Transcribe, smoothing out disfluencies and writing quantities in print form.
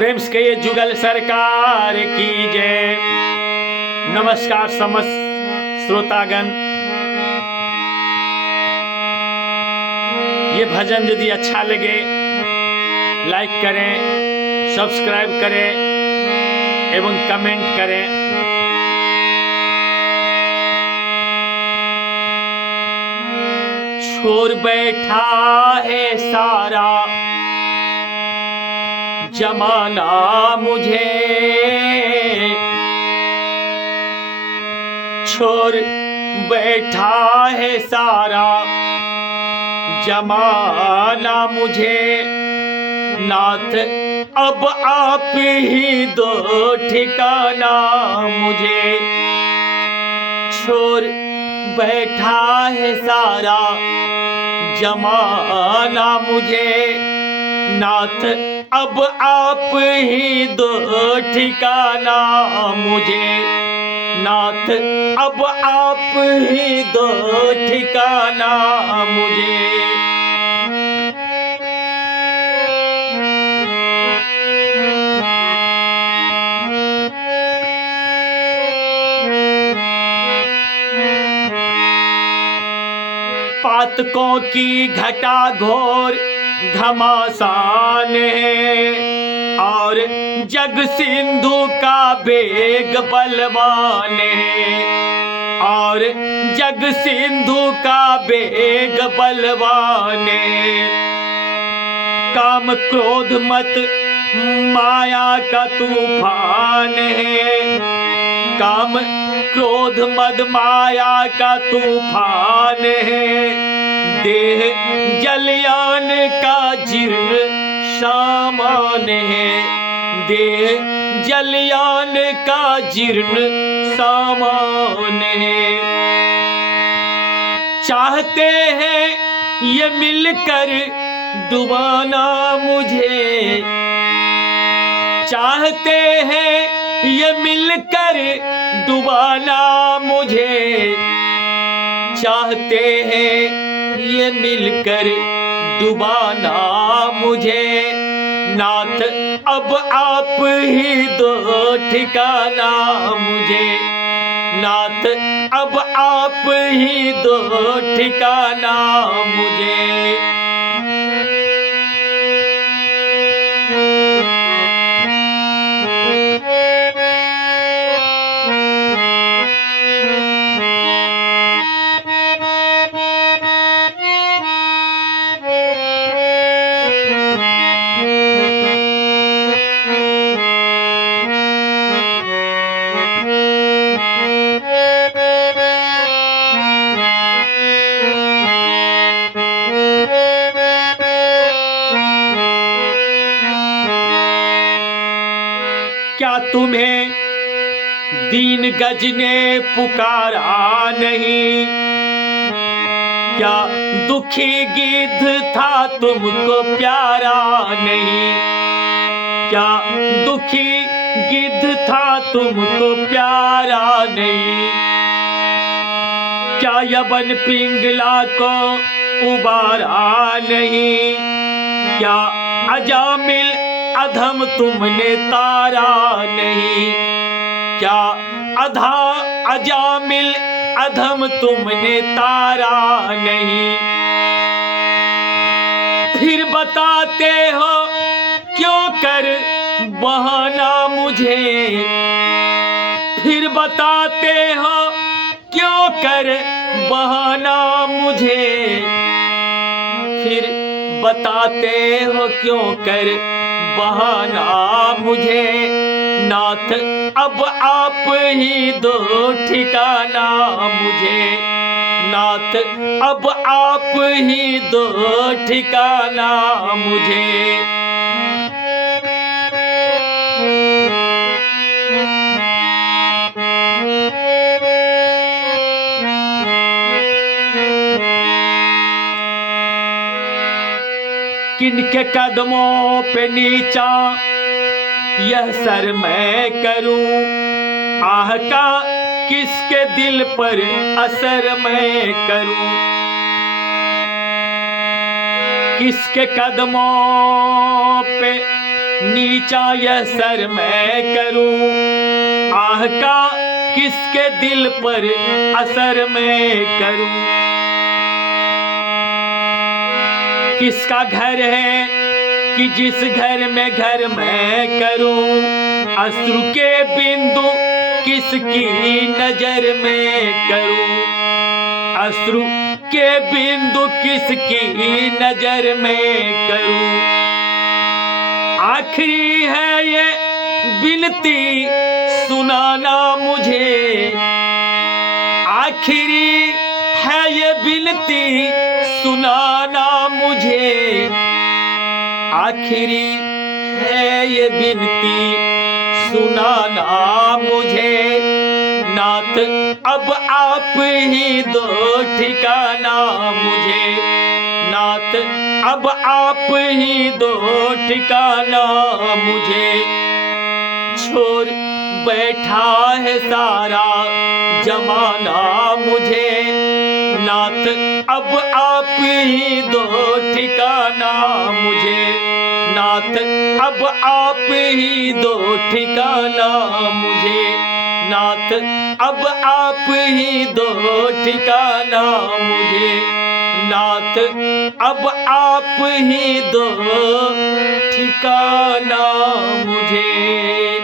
प्रेम से कहिए जुगल सरकार की जय। नमस्कार समस्त श्रोतागण। ये भजन यदि अच्छा लगे लाइक करें, सब्सक्राइब करें एवं कमेंट करें। छोड़ बैठा है सारा जमाना मुझे, छोड़ बैठा है सारा जमाना मुझे, नाथ अब आप ही दो ठिकाना मुझे। छोड़ बैठा है सारा जमाना मुझे, नाथ अब आप ही दो ठिकाना मुझे, नाथ अब आप ही दो ठिकाना मुझे। पातकों की घटा घोर घमासान है, और जग सिंधु का बेग बलवान है, और जग सिंधु का बेग बलवान है। काम क्रोध मत माया का तूफान है, काम क्रोध मद माया का तूफान है। देह जलयान का जीर्ण सामान है, देह जलयान का जीर्ण सामान है। चाहते हैं ये मिलकर डुबाना मुझे, चाहते हैं ये मिलकर डुबाना मुझे, चाहते हैं ये मिलकर डुबाना मुझे, नाथ अब आप ही दो ठिकाना मुझे, नाथ अब आप ही दो ठिकाना मुझे। क्या तुम्हें दीन गज ने पुकारा नहीं, क्या दुखी गिद्ध था तुमको प्यारा नहीं, क्या दुखी गिद्ध था तुमको प्यारा नहीं। क्या यवन पिंगला को उबारा नहीं, क्या अजामिल अधम तुमने तारा नहीं, क्या अजामिल अधम तुमने तारा नहीं। फिर बताते हो क्यों कर बहाना मुझे, फिर बताते हो क्यों कर बहाना मुझे, फिर बताते हो क्यों कर बहाना मुझे, नाथ अब आप ही दो ठिकाना मुझे, नाथ अब आप ही दो ठिकाना मुझे। किनके कदमों पे नीचा यह सर मैं करूं, आह का किसके दिल पर असर मैं करूं। किसके कदमों पे नीचा यह सर मैं करूं, आह का किसके दिल पर असर मैं करूं। किसका घर है कि जिस घर में घर मैं करूं, अश्रु के बिंदु किसकी नजर में करूं, अश्रु के बिंदु किसकी नजर में करूं। आखिरी है ये विनती सुनाना मुझे, आखिरी है ये विनती सुनाना मुझे, आखिरी है ये विनती सुनाना मुझे। नाथ अब आप ही दो ठिकाना मुझे, नाथ अब आप ही दो ठिकाना मुझे। छोड़ बैठा है सारा जमाना मुझे, नाथ अब आप ही दो ठिकाना मुझे, नाथ अब आप ही दो ठिकाना मुझे, नाथ अब आप ही दो ठिकाना मुझे, नाथ अब आप ही दो ठिकाना मुझे।